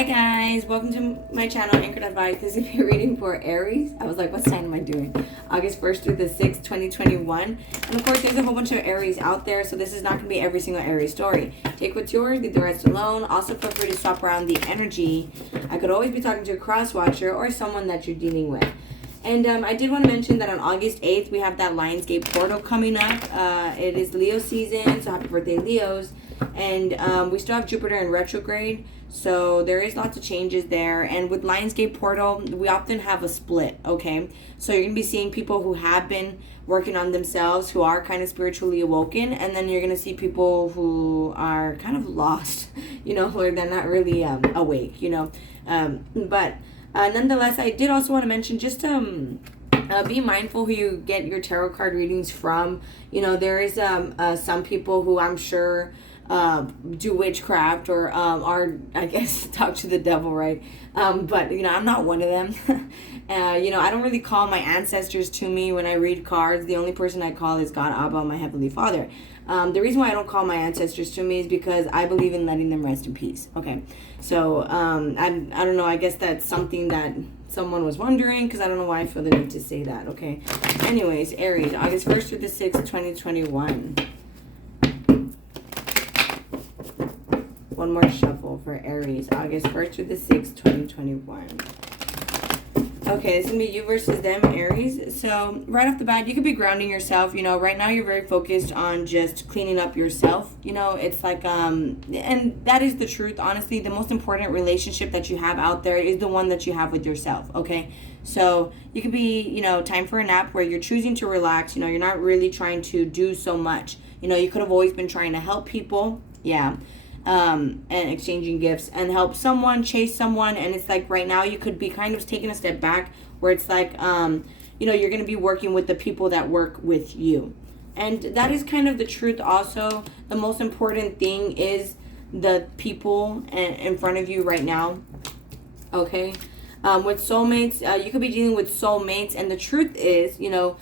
Hi guys, welcome to my channel, Anchored Advice. This is your reading for Aries. I was like, what sign am I doing? August 1st through the 6th, 2021. And of course, there's a whole bunch of Aries out there, so this is not going to be every single Aries story. Take what's yours, leave the rest alone. Also, feel free to swap around the energy. I could always be talking to a cross-watcher or someone that you're dealing with. And I did want to mention that on August 8th, we have that Lionsgate portal coming up. It is Leo season, so happy birthday, Leos. And we still have Jupiter in retrograde, so there is lots of changes there. And with Lionsgate portal, we often have a split, okay? So you're going to be seeing people who have been working on themselves, who are kind of spiritually awoken, and then you're going to see people who are kind of lost, you know, where they're not really awake, you know. But nonetheless, I did also want to mention just be mindful who you get your tarot card readings from. You know, there is some people who I'm sure do witchcraft or are, I guess, talk to the devil, right? But, you know, I'm not one of them. You know, I don't really call my ancestors to me when I read cards. The only person I call is God, Abba, my Heavenly Father. The reason why I don't call my ancestors to me is because I believe in letting them rest in peace. Okay, so I don't know. I guess that's something that someone was wondering, because I don't know why I feel the need to say that. Okay, anyways, Aries, August 1st through the 6th, 2021. One more shuffle for Aries, August 1st through the 6th, 2021. Okay, it's going to be you versus them, Aries. So, right off the bat, you could be grounding yourself. You know, right now you're very focused on just cleaning up yourself. You know, it's like, and that is the truth, honestly. The most important relationship that you have out there is the one that you have with yourself, okay? So, you could be, you know, time for a nap where you're choosing to relax. You know, you're not really trying to do so much. You know, you could have always been trying to help people. Yeah. And exchanging gifts and help someone, chase someone, and it's like right now you could be kind of taking a step back where it's like you know, you're going to be working with the people that work with you, and that is kind of the truth. Also, the most important thing is the people in front of you right now, okay? With soulmates, you could be dealing with soulmates, and the truth is, you know,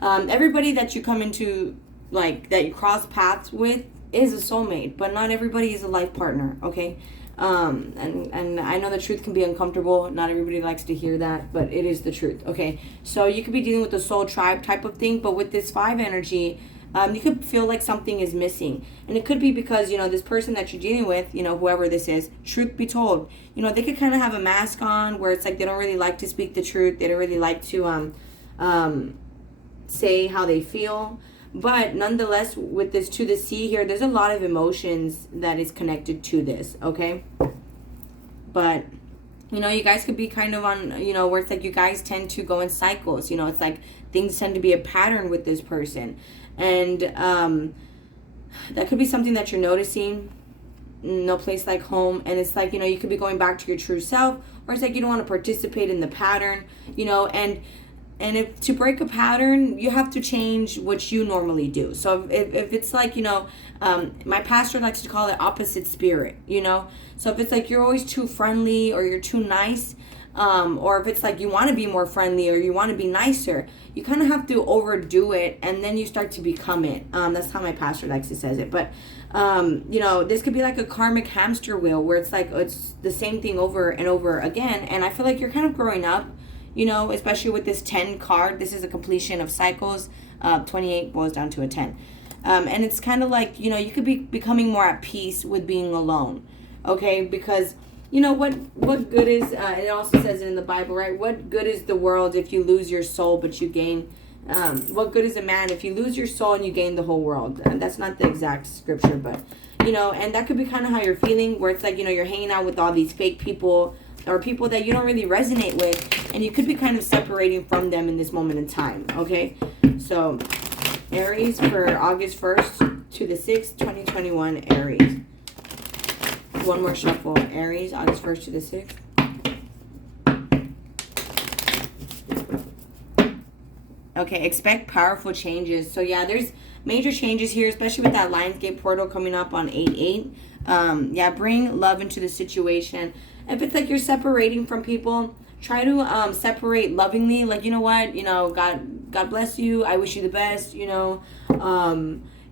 everybody that you come into, like, that you cross paths with is a soulmate, but not everybody is a life partner, okay? And I know the truth can be uncomfortable. Not everybody likes to hear that, but it is the truth, okay? So you could be dealing with the soul tribe type of thing, but with this 5 energy, you could feel like something is missing. And it could be because, you know, this person that you're dealing with, you know, whoever this is, truth be told, you know, they could kind of have a mask on where it's like they don't really like to speak the truth. They don't really like to say how they feel. But nonetheless, with this to the sea here, there's a lot of emotions that is connected to this, okay? But, you know, you guys could be kind of on, you know, where it's like you guys tend to go in cycles. You know, it's like things tend to be a pattern with this person. And that could be something that you're noticing. No place like home. And it's like, you know, you could be going back to your true self. Or it's like you don't want to participate in the pattern, you know, and if to break a pattern, you have to change what you normally do. So if it's like, you know, my pastor likes to call it opposite spirit, you know. So if it's like you're always too friendly or you're too nice, or if it's like you want to be more friendly or you want to be nicer, you kind of have to overdo it, and then you start to become it. That's how my pastor likes to says it. But you know, this could be like a karmic hamster wheel where it's like it's the same thing over and over again. And I feel like you're kind of growing up. You know, especially with this 10 card, this is a completion of cycles. 28 boils down to a 10. And it's kind of like, you know, you could be becoming more at peace with being alone. Okay, because, you know, what good is, it also says it in the Bible, right? What good is the world if you lose your soul, but you gain, what good is a man if you lose your soul and you gain the whole world? And that's not the exact scripture, but, you know, and that could be kind of how you're feeling, where it's like, you know, you're hanging out with all these fake people, or people that you don't really resonate with, and you could be kind of separating from them in this moment in time, okay? So, Aries for August 1st to the 6th, 2021, Aries. One more shuffle. Aries, August 1st to the 6th. Okay, expect powerful changes. So, yeah, there's major changes here, especially with that Lionsgate portal coming up on 8/8. Yeah, bring love into the situation. If it's like you're separating from people, try to separate lovingly. Like, you know what, you know, God bless you. I wish you the best. You know,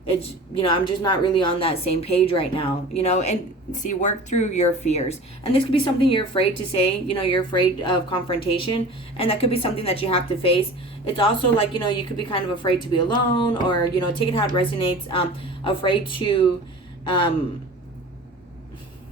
it's, you know, I'm just not really on that same page right now, you know. And see, work through your fears. And this could be something you're afraid to say, you know, you're afraid of confrontation, and that could be something that you have to face. It's also like, you know, you could be kind of afraid to be alone, or, you know, take it how it resonates. Afraid to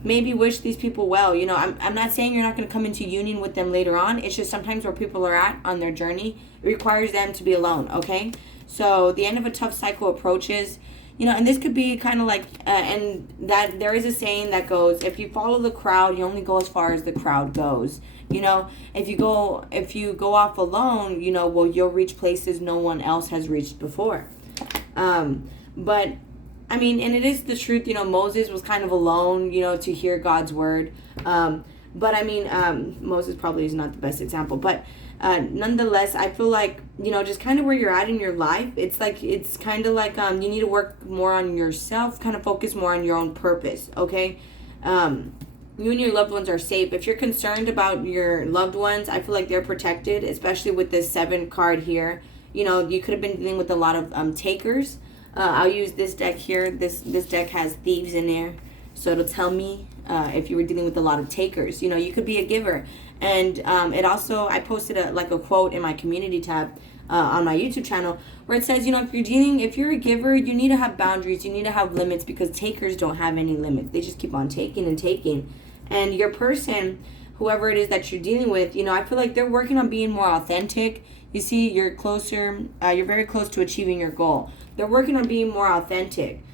maybe wish these people well. You know, I'm not saying you're not going to come into union with them later on. It's just sometimes where people are at on their journey, it requires them to be alone, okay? So the end of a tough cycle approaches, you know, and this could be kind of like, and that there is a saying that goes, if you follow the crowd, you only go as far as the crowd goes. You know, if you go off alone, you know, well, you'll reach places no one else has reached before. But I mean, and it is the truth, you know, Moses was kind of alone, you know, to hear God's word. But I mean, Moses probably is not the best example, but nonetheless, I feel like, you know, just kind of where you're at in your life, it's like, it's kind of like, you need to work more on yourself, kind of focus more on your own purpose, okay? You and your loved ones are safe. If you're concerned about your loved ones, I feel like they're protected, especially with this 7 card here. You know, you could have been dealing with a lot of takers. I'll use this deck here. This deck has thieves in there, so it'll tell me if you were dealing with a lot of takers. You know, you could be a giver. And it also, I posted a quote in my community tab on my YouTube channel where it says, you know, if you're a giver, you need to have boundaries, you need to have limits, because takers don't have any limits. They just keep on taking and taking. And your person, whoever it is that you're dealing with, you know, I feel like they're working on being more authentic. You see, you're very close to achieving your goal. They're working on being more authentic.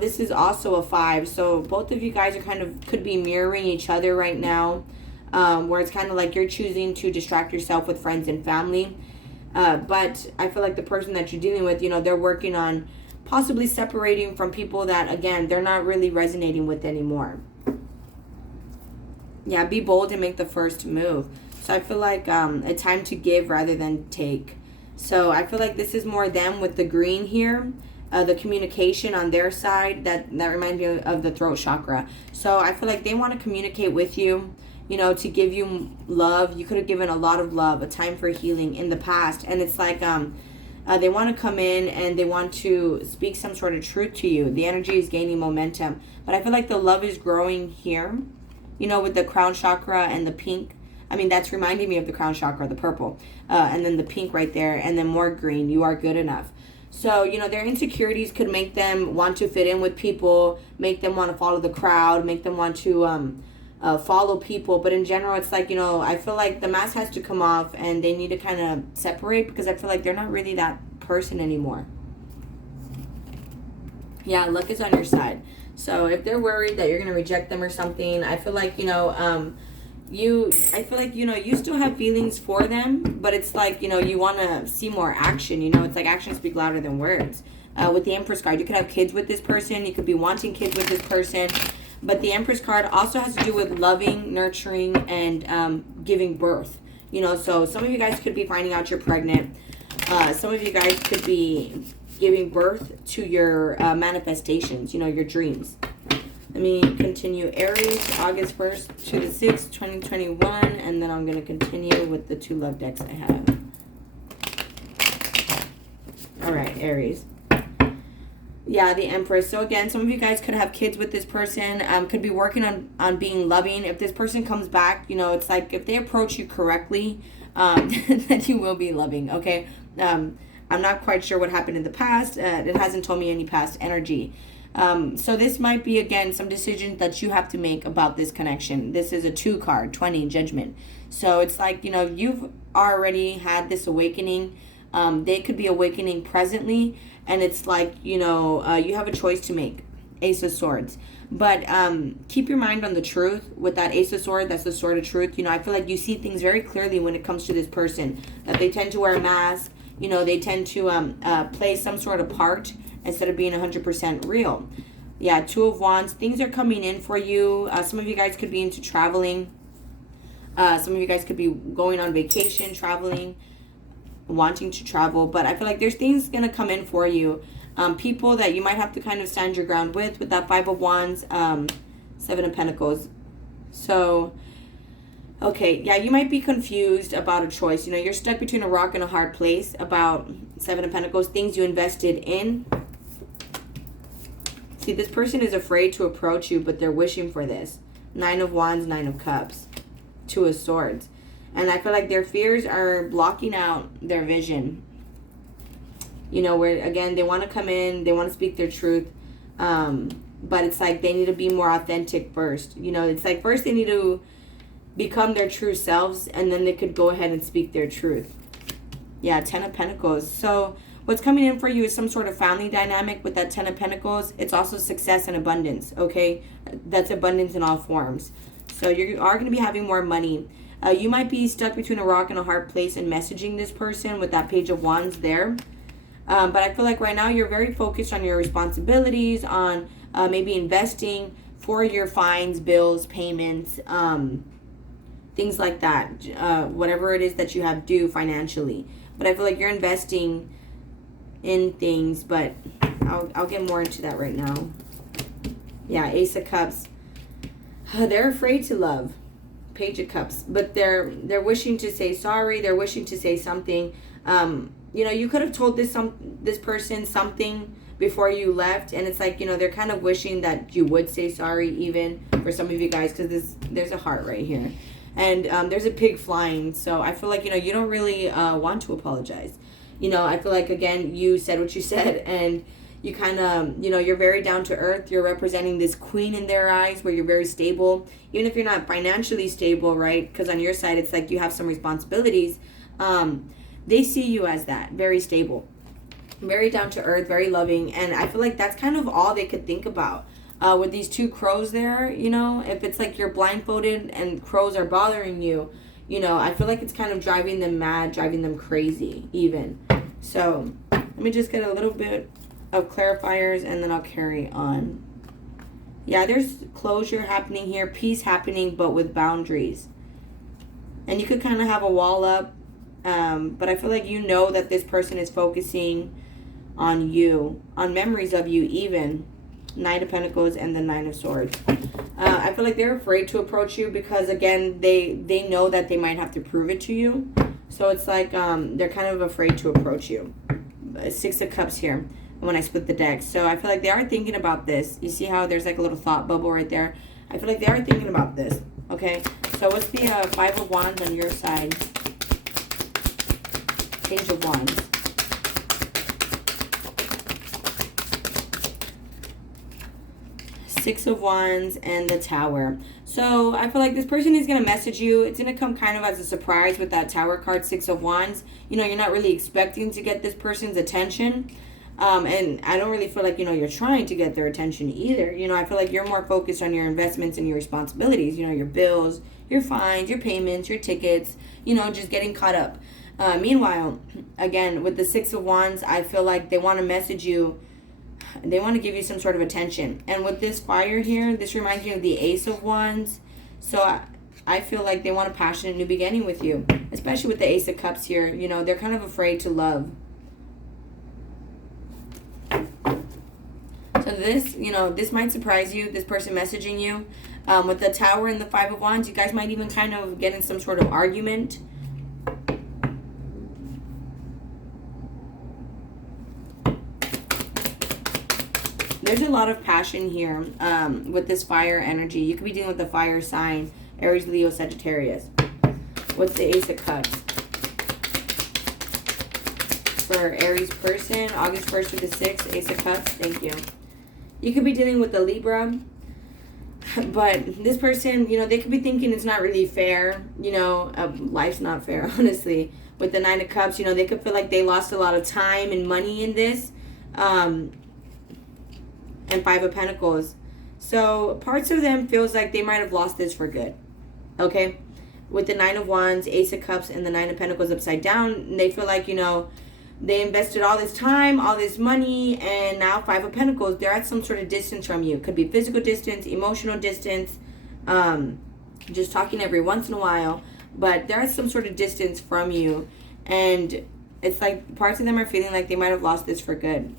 This is also a 5. So both of you guys are could be mirroring each other right now, where it's kind of like you're choosing to distract yourself with friends and family. But I feel like the person that you're dealing with, you know, they're working on possibly separating from people that, again, they're not really resonating with anymore. Yeah, be bold and make the first move. So I feel like a time to give rather than take. So I feel like this is more them with the green here. The communication on their side, that reminds me of the throat chakra. So I feel like they want to communicate with you, you know, to give you love. You could have given a lot of love, a time for healing in the past. And it's like they want to come in and they want to speak some sort of truth to you. The energy is gaining momentum. But I feel like the love is growing here, you know, with the crown chakra and the pink. I mean, that's reminding me of the crown chakra, the purple. And then the pink right there. And then more green. You are good enough. So, you know, their insecurities could make them want to fit in with people, make them want to follow the crowd, make them want to follow people. But in general, it's like, you know, I feel like the mask has to come off and they need to kind of separate, because I feel like they're not really that person anymore. Yeah, luck is on your side. So if they're worried that you're going to reject them or something, I feel like, you know, you still have feelings for them, but it's like, you know, you want to see more action. You know, it's like actions speak louder than words. With the Empress card, you could have kids with this person. You could be wanting kids with this person. But the Empress card also has to do with loving, nurturing, and giving birth. You know, so some of you guys could be finding out you're pregnant. Some of you guys could be giving birth to your manifestations, you know, your dreams. Let me continue. Aries, August 1st to the 6th, 2021. And then I'm going to continue with the 2 love decks I have. All right, Aries. Yeah, the Empress. So again, some of you guys could have kids with this person, could be working on being loving. If this person comes back, you know, it's like if they approach you correctly, then you will be loving, okay? I'm not quite sure what happened in the past. It hasn't told me any past energy. So this might be, again, some decisions that you have to make about this connection. This is a 2 card, 20, Judgment. So it's like, you know, you've already had this awakening. They could be awakening presently. And it's like, you know, you have a choice to make. Ace of Swords. But keep your mind on the truth. With that Ace of Swords, that's the sword of truth. You know, I feel like you see things very clearly when it comes to this person. That they tend to wear a mask. You know, they tend to play some sort of part instead of being 100% real. Yeah, 2 of Wands. Things are coming in for you. Some of you guys could be into traveling. Some of you guys could be going on vacation, traveling, wanting to travel. But I feel like there's things going to come in for you. People that you might have to kind of stand your ground with that 5 of Wands, 7 of Pentacles. So, okay, yeah, you might be confused about a choice. You know, you're stuck between a rock and a hard place about 7 of Pentacles, things you invested in. See, this person is afraid to approach you, but they're wishing for this. 9 of Wands, 9 of Cups, 2 of Swords. And I feel like their fears are blocking out their vision. You know, where, again, they want to come in, they want to speak their truth. But it's like they need to be more authentic first. You know, it's like first they need to become their true selves, and then they could go ahead and speak their truth. Yeah, 10 of Pentacles. So what's coming in for you is some sort of family dynamic with that 10 of Pentacles. It's also success and abundance, okay? That's abundance in all forms. So you are going to be having more money. You might be stuck between a rock and a hard place in messaging this person with that Page of Wands there. But I feel like right now you're very focused on your responsibilities, on maybe investing for your fines, bills, payments, things like that. Whatever it is that you have due financially. But I feel like you're investing in things, but I'll get more into that right now. Yeah, Ace of Cups. They're afraid to love. Page of Cups, but they're wishing to say sorry. They're wishing to say something. You know, you could have told this person something before you left, and it's like, you know, they're kind of wishing that you would say sorry, even for some of you guys, because there's a heart right here, and there's a pig flying. So I feel like, you know, you don't really want to apologize. You know, I feel like, again, you said what you said, and you kind of, you know, you're very down to earth. You're representing this queen in their eyes, where you're very stable, even if you're not financially stable, right? Because on your side, it's like you have some responsibilities. They see you as that, very stable, very down to earth, very loving. And I feel like that's kind of all they could think about. With these 2 crows there, you know, if it's like you're blindfolded and crows are bothering you, you know, I feel like it's kind of driving them mad, driving them crazy even. So let me just get a little bit of clarifiers, and then I'll carry on. Yeah, there's closure happening here, peace happening, but with boundaries. And you could kind of have a wall up, but I feel like you know that this person is focusing on you, on memories of you even. 9 of Pentacles and the 9 of Swords. I feel like they're afraid to approach you because, again, they know that they might have to prove it to you. So it's like they're kind of afraid to approach you. 6 of Cups here when I split the deck. So I feel like they are thinking about this. You see how there's like a little thought bubble right there? I feel like they are thinking about this. Okay, so what's the 5 of Wands on your side? Page of Wands. Six of Wands and the Tower. So I feel like this person is going to message you. It's going to come kind of as a surprise with that Tower card, 6 of Wands. You know, you're not really expecting to get this person's attention. And I don't really feel like, you know, you're trying to get their attention either. You know, I feel like you're more focused on your investments and your responsibilities. You know, your bills, your fines, your payments, your tickets. You know, just getting caught up. Meanwhile, again, with the 6 of Wands, I feel like they want to message you. They want to give you some sort of attention. And with this fire here, this reminds me of the Ace of Wands. So I feel like they want a passionate new beginning with you. Especially with the Ace of Cups here. You know, they're kind of afraid to love. So this, you know, this might surprise you, this person messaging you. With the Tower and the 5 of Wands, you guys might even kind of get in some sort of argument. There's a lot of passion here with this fire energy. You could be dealing with the fire sign, Aries, Leo, Sagittarius. What's the Ace of Cups? For Aries person, August 1st to the 6th, Ace of Cups. Thank you. You could be dealing with the Libra. But this person, you know, they could be thinking it's not really fair. You know, life's not fair, honestly. With the 9 of Cups, you know, they could feel like they lost a lot of time and money in this. And 5 of Pentacles. So parts of them feels like they might have lost this for good. Okay? With the 9 of Wands, Ace of Cups, and the 9 of Pentacles upside down, they feel like, you know, they invested all this time, all this money, and now 5 of Pentacles, they're at some sort of distance from you. Could be physical distance, emotional distance, just talking every once in a while, but they're at some sort of distance from you. And it's like parts of them are feeling like they might have lost this for good.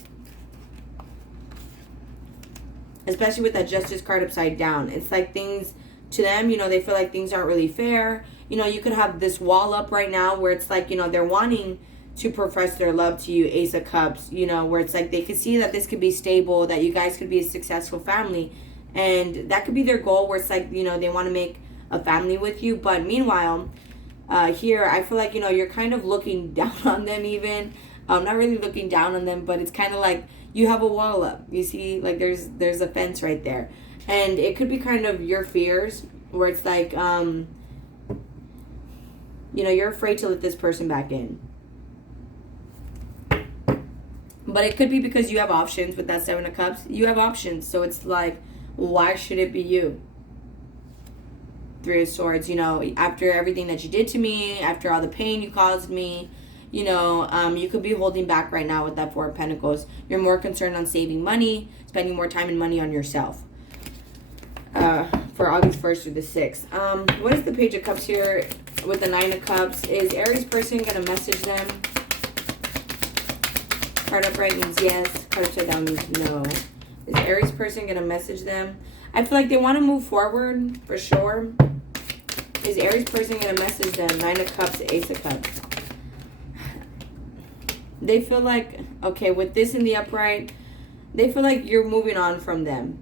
Especially with that Justice card upside down. It's like things, to them, you know, they feel like things aren't really fair. You know, you could have this wall up right now where it's like, you know, they're wanting to profess their love to you, Ace of Cups, you know, where it's like they could see that this could be stable, that you guys could be a successful family. And that could be their goal, where it's like, you know, they want to make a family with you. But meanwhile, here, I feel like, you know, you're kind of looking down on them even. Not really looking down on them, but it's kind of like you have a wall up. You see, like there's a fence right there. And it could be kind of your fears, where it's like, you know, you're afraid to let this person back in. But it could be because you have options with that Seven of Cups. You have options. So it's like, why should it be you? Three of Swords, you know, after everything that you did to me, after all the pain you caused me, you know, you could be holding back right now with that Four of Pentacles. You're more concerned on saving money, spending more time and money on yourself. For August 1st through the 6th. What is the Page of Cups here with the Nine of Cups? Is Aries person going to message them? Card upright means yes. Card upside down means no. Is Aries person going to message them? I feel like they want to move forward for sure. Is Aries person going to message them? Nine of Cups, Ace of Cups. They feel like, okay, with this in the upright, they feel like you're moving on from them.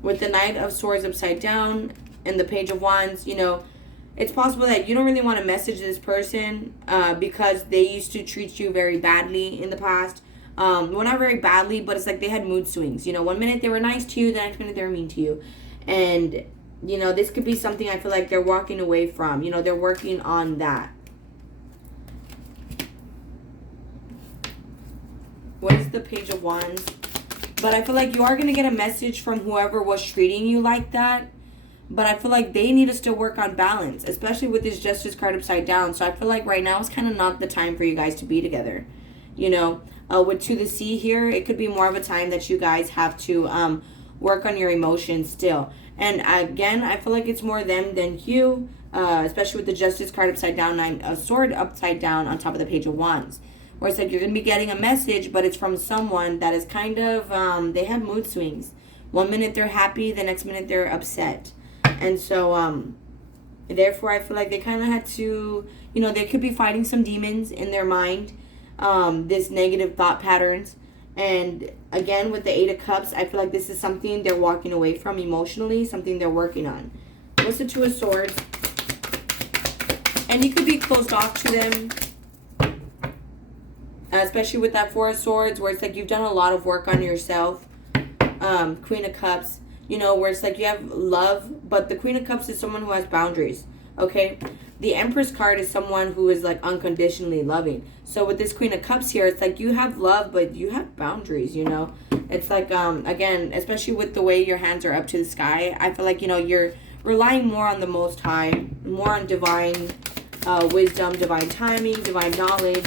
With the Knight of Swords upside down and the Page of Wands, you know, it's possible that you don't really want to message this person because they used to treat you very badly in the past. Well, not very badly, but it's like they had mood swings. You know, one minute they were nice to you, the next minute they were mean to you. And, you know, this could be something I feel like they're walking away from. You know, they're working on that. What is the Page of Wands? But I feel like you are going to get a message from whoever was treating you like that. But I feel like they need to still work on balance, especially with this Justice card upside down. So I feel like right now is kind of not the time for you guys to be together. You know, with To the Sea here, it could be more of a time that you guys have to work on your emotions still. And again, I feel like it's more them than you, especially with the Justice card upside down, Nine of Swords upside down on top of the Page of Wands. Where it's like you're going to be getting a message, but it's from someone that is kind of, they have mood swings. One minute they're happy, the next minute they're upset. And so, therefore, I feel like they kind of had to, you know, they could be fighting some demons in their mind, this negative thought patterns. And again, with the Eight of Cups, I feel like this is something they're walking away from emotionally, something they're working on. What's the Two of Swords? And you could be closed off to them. Especially with that Four of Swords, where it's like you've done a lot of work on yourself. Queen of Cups, you know, where it's like you have love, but the Queen of Cups is someone who has boundaries, okay? The Empress card is someone who is like unconditionally loving. So with this Queen of Cups here, it's like you have love, but you have boundaries, you know? It's like, again, especially with the way your hands are up to the sky, I feel like, you know, you're relying more on the Most High, more on divine wisdom, divine timing, divine knowledge.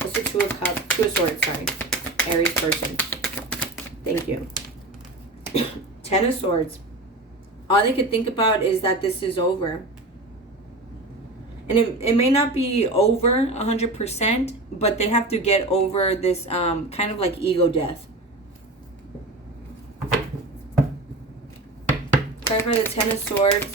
What's the Two of Cups? Two of Swords, sorry. Aries person. Thank you. 10 of Swords. All they could think about is that this is over. And it may not be over 100%, but they have to get over this kind of like ego death. Clarify the 10 of Swords.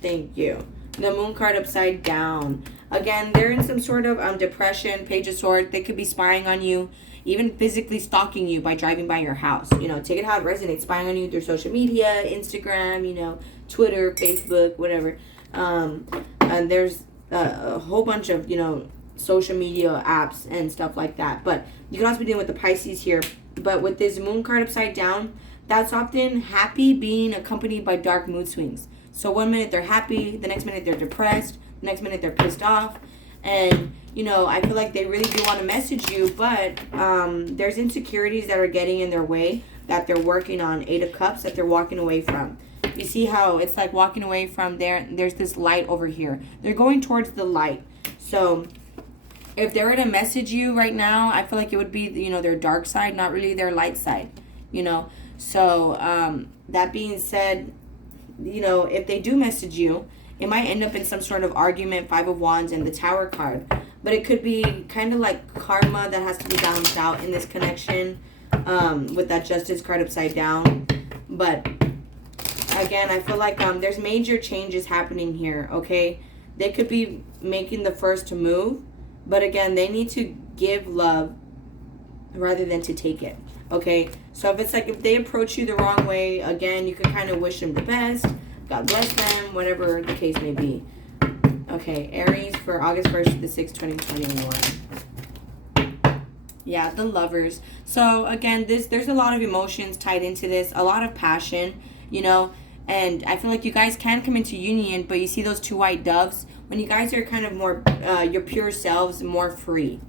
Thank you. The Moon card upside down. Again, they're in some sort of depression. Page of Swords. They could be spying on you, even physically stalking you by driving by your house. You know, take it how it resonates. Spying on you through social media, Instagram, you know, Twitter, Facebook, whatever. And there's a whole bunch of, you know, social media apps and stuff like that. But you can also be dealing with the Pisces here. But with this Moon card upside down, that's often happy being accompanied by dark mood swings. So one minute they're happy, the next minute they're depressed, the next minute they're pissed off. And, you know, I feel like they really do want to message you, but there's insecurities that are getting in their way that they're working on. Eight of Cups that they're walking away from. You see how it's like walking away from there's this light over here. They're going towards the light. So if they were to message you right now, I feel like it would be, you know, their dark side, not really their light side, you know. So that being said, you know, if they do message you, it might end up in some sort of argument, Five of Wands and the Tower card. But it could be kind of like karma that has to be balanced out in this connection with that Justice card upside down. But again, I feel like there's major changes happening here, okay? They could be making the first to move, But again, they need to give love rather than to take it. Okay, so if it's like if they approach you the wrong way, again, you can kind of wish them the best. God bless them, whatever the case may be. Okay, Aries for August 1st to the 6th, 2021. Yeah, the Lovers. So again, there's a lot of emotions tied into this, a lot of passion, you know, and I feel like you guys can come into union, but you see those two white doves, when you guys are kind of more your pure selves, more free.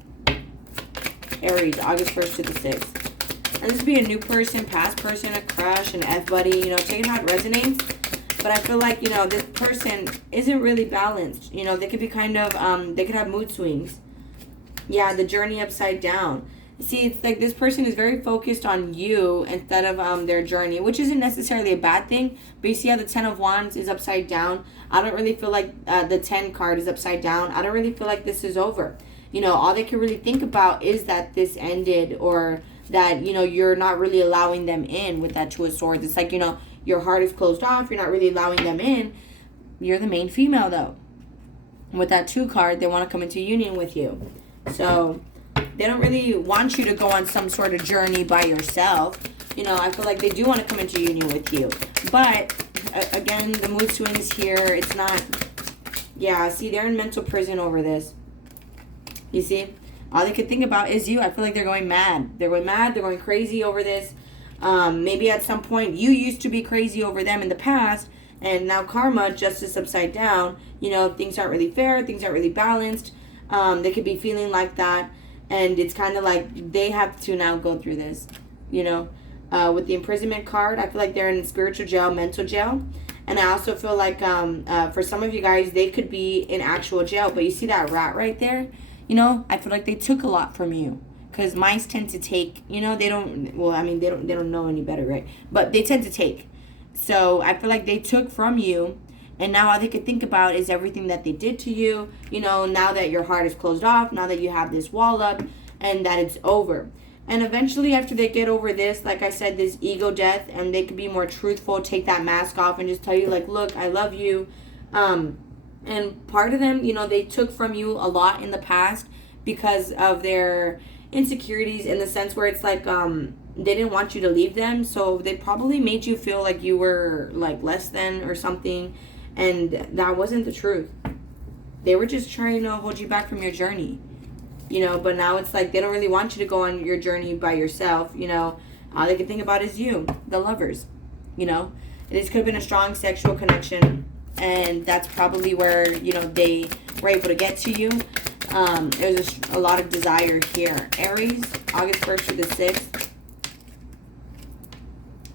Aries, August 1st to the 6th. And this would be a new person, past person, a crush, an F-buddy, you know, take it how it resonates. But I feel like, you know, this person isn't really balanced. You know, they could be kind of, they could have mood swings. Yeah, the journey upside down. See, it's like this person is very focused on you instead of their journey, which isn't necessarily a bad thing. But you see how the 10 of Wands is upside down? I don't really feel like the 10 card is upside down. I don't really feel like this is over. You know, all they can really think about is that this ended, or that, you know, you're not really allowing them in with that Two of Swords. It's like, you know, your heart is closed off. You're not really allowing them in. You're the main female, though. With that 2 card, they want to come into union with you. So they don't really want you to go on some sort of journey by yourself. You know, I feel like they do want to come into union with you. But, again, the mood swings here, it's not... Yeah, see, they're in mental prison over this. You see? All they could think about is you. I feel like they're going mad. They're going mad. They're going crazy over this. Maybe at some point you used to be crazy over them in the past, and now karma, justice upside down. You know, things aren't really fair. Things aren't really balanced. They could be feeling like that, and it's kind of like they have to now go through this. You know, with the imprisonment card, I feel like they're in spiritual jail, mental jail. And I also feel like for some of you guys, they could be in actual jail. But you see that rat right there? You know, I feel like they took a lot from you. Because mice tend to take, you know, they don't, well, I mean, they don't know any better, right? But they tend to take. So I feel like they took from you. And now all they could think about is everything that they did to you. You know, now that your heart is closed off, now that you have this wall up, and that it's over. And eventually, after they get over this, like I said, this ego death, and they could be more truthful, take that mask off and just tell you, like, look, I love you. And part of them, you know, they took from you a lot in the past because of their insecurities, in the sense where it's like they didn't want you to leave them. So they probably made you feel like you were, like, less than or something. And that wasn't the truth. They were just trying to hold you back from your journey. You know, but now it's like they don't really want you to go on your journey by yourself, you know. All they can think about is you, the Lovers, you know. This could have been a strong sexual connection, and that's probably where, you know, they were able to get to you. There's a lot of desire here. Aries, August 1st to the 6th.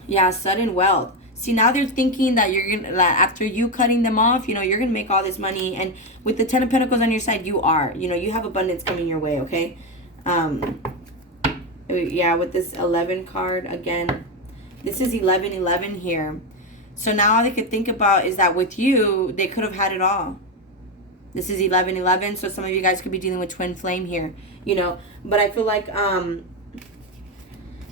Yeah, sudden wealth. See, now they're thinking that you're gonna, that after you cutting them off, you know, you're gonna make all this money. And with the 10 of Pentacles on your side, you are. You know, you have abundance coming your way, okay? Yeah, with this 11 card, again, this is 11-11 here. So now all they could think about is that with you, they could have had it all. This is 11-11, so some of you guys could be dealing with twin flame here, you know. But I feel like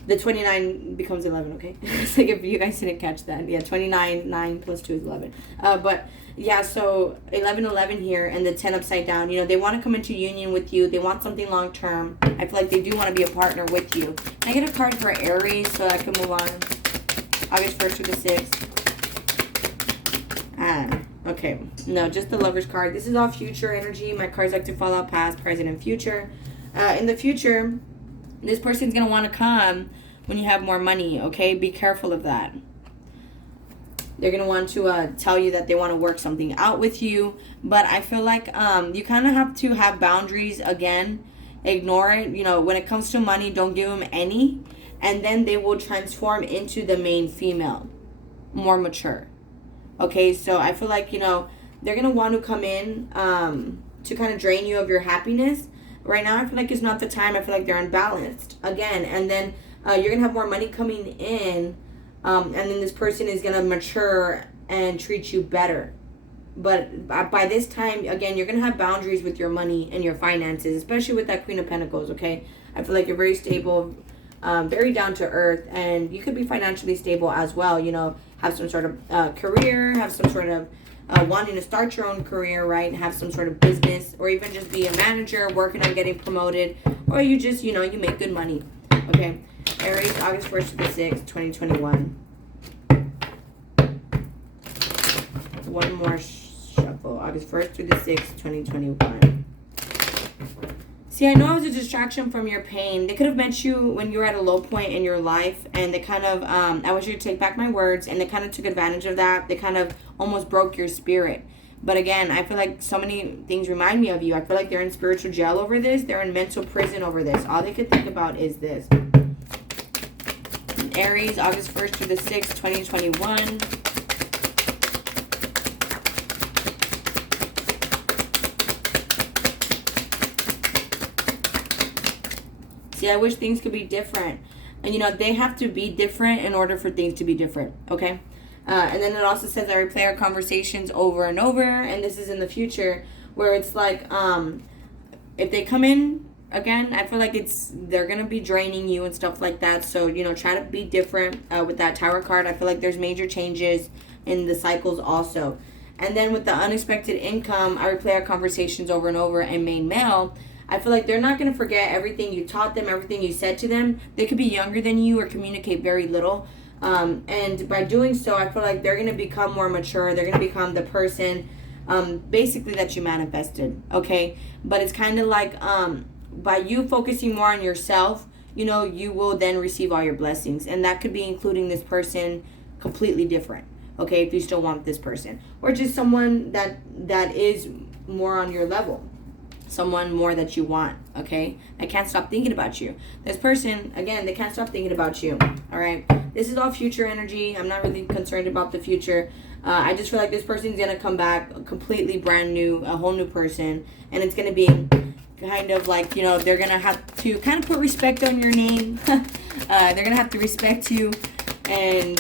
the 29 becomes 11, okay? It's like if you guys didn't catch that. Yeah, 29, 9 plus 2 is 11. But yeah, so 11-11 here, and the 10 upside down. You know, they want to come into union with you. They want something long term. I feel like they do want to be a partner with you. Can I get a card for Aries so I can move on? August 1st to the 6th. Okay. No, just the Lovers card. This is all future energy. My cards like to fall out past, present, and future. In the future, this person's going to want to come when you have more money, okay? Be careful of that. They're going to want to tell you that they want to work something out with you. But I feel like you kind of have to have boundaries again. Ignore it. You know, when it comes to money, don't give them any. And then they will transform into the main female. More mature. Okay, so I feel like, you know, they're going to want to come in to kind of drain you of your happiness. Right now, I feel like it's not the time. I feel like they're unbalanced again. And then you're going to have more money coming in. And then this person is going to mature and treat you better. But by this time, again, you're going to have boundaries with your money and your finances, especially with that Queen of Pentacles, okay? I feel like you're very stable, very down to earth. And you could be financially stable as well, you know. Have some sort of career, have some sort of wanting to start your own career, right? Have some sort of business, or even just be a manager, working on getting promoted, or you just, you make good money, okay? Aries, August 1st to the 6th, 2021. One more shuffle. August 1st through the 6th, 2021. See, I know it was a distraction from your pain. They could have met you when you were at a low point in your life, and they kind of, I want you to take back my words, and they kind of took advantage of that. They kind of almost broke your spirit. But again, I feel like so many things remind me of you. I feel like they're in spiritual jail over this. They're in mental prison over this. All they could think about is this. Aries, August 1st through the 6th, 2021. See, I wish things could be different. And, they have to be different in order for things to be different, okay? And then it also says I replay our conversations over and over. And this is in the future where it's like, if they come in, again, I feel like they're going to be draining you and stuff like that. So, try to be different with that Tower card. I feel like there's major changes in the cycles also. And then with the unexpected income, I replay our conversations over and over and main male. I feel like they're not going to forget everything you taught them, everything you said to them. They could be younger than you or communicate very little. And by doing so, I feel like they're going to become more mature. They're going to become the person, basically, that you manifested, okay? But it's kind of like by you focusing more on yourself, you will then receive all your blessings. And that could be including this person completely different, okay, if you still want this person. Or just someone that is more on your level. Someone more that you want, okay? I can't stop thinking about you. This person, again, they can't stop thinking about you, all right? This is all future energy. I'm not really concerned about the future. I just feel like this person's going to come back completely brand new, a whole new person, and it's going to be kind of like, they're going to have to kind of put respect on your name. They're going to have to respect you and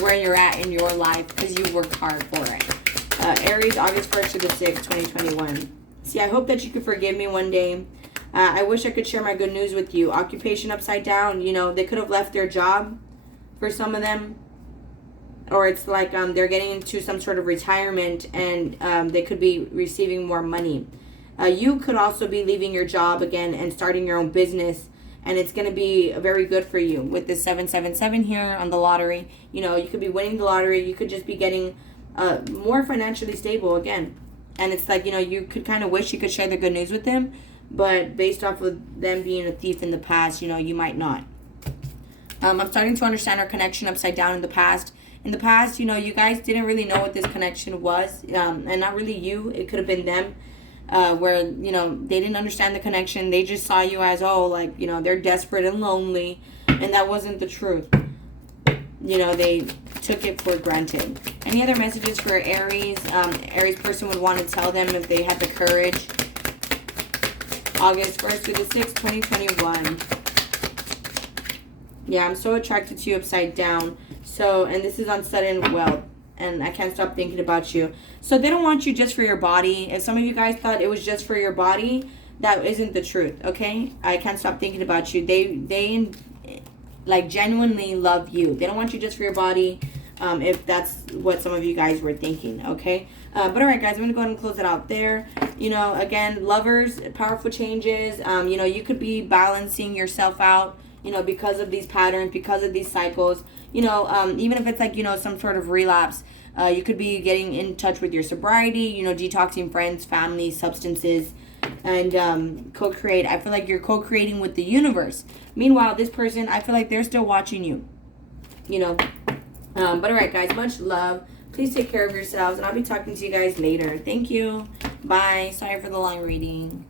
where you're at in your life because you worked hard for it. Aries, August 1st to the 6th, 2021. See, I hope that you could forgive me one day. I wish I could share my good news with you. Occupation upside down. They could have left their job for some of them. Or it's like they're getting into some sort of retirement and they could be receiving more money. You could also be leaving your job again and starting your own business. And it's going to be very good for you with this 777 here on the lottery. You could be winning the lottery. You could just be getting more financially stable again. And it's like, you could kind of wish you could share the good news with them. But based off of them being a thief in the past, you might not. I'm starting to understand our connection upside down in the past. In the past, you guys didn't really know what this connection was. And not really you. It could have been them. Where, they didn't understand the connection. They just saw you as, they're desperate and lonely. And that wasn't the truth. They took it for granted. Any other messages for Aries? Aries person would want to tell them if they had the courage. August 1st through the 6th, 2021. Yeah, I'm so attracted to you upside down. So, and this is on sudden wealth. And I can't stop thinking about you. So they don't want you just for your body. If some of you guys thought it was just for your body, that isn't the truth, okay? I can't stop thinking about you. They like genuinely love you. They don't want you just for your body, if that's what some of you guys were thinking, okay? But all right, guys, I'm going to go ahead and close it out there. Again, lovers, powerful changes. You could be balancing yourself out, because of these patterns, because of these cycles. Even if it's like, some sort of relapse, you could be getting in touch with your sobriety, detoxing friends, family, substances, and co-create. I feel like you're co-creating with the universe. Meanwhile, this person, I feel like they're still watching you, But all right, guys, much love. Please take care of yourselves, and I'll be talking to you guys later. Thank you. Bye. Sorry for the long reading.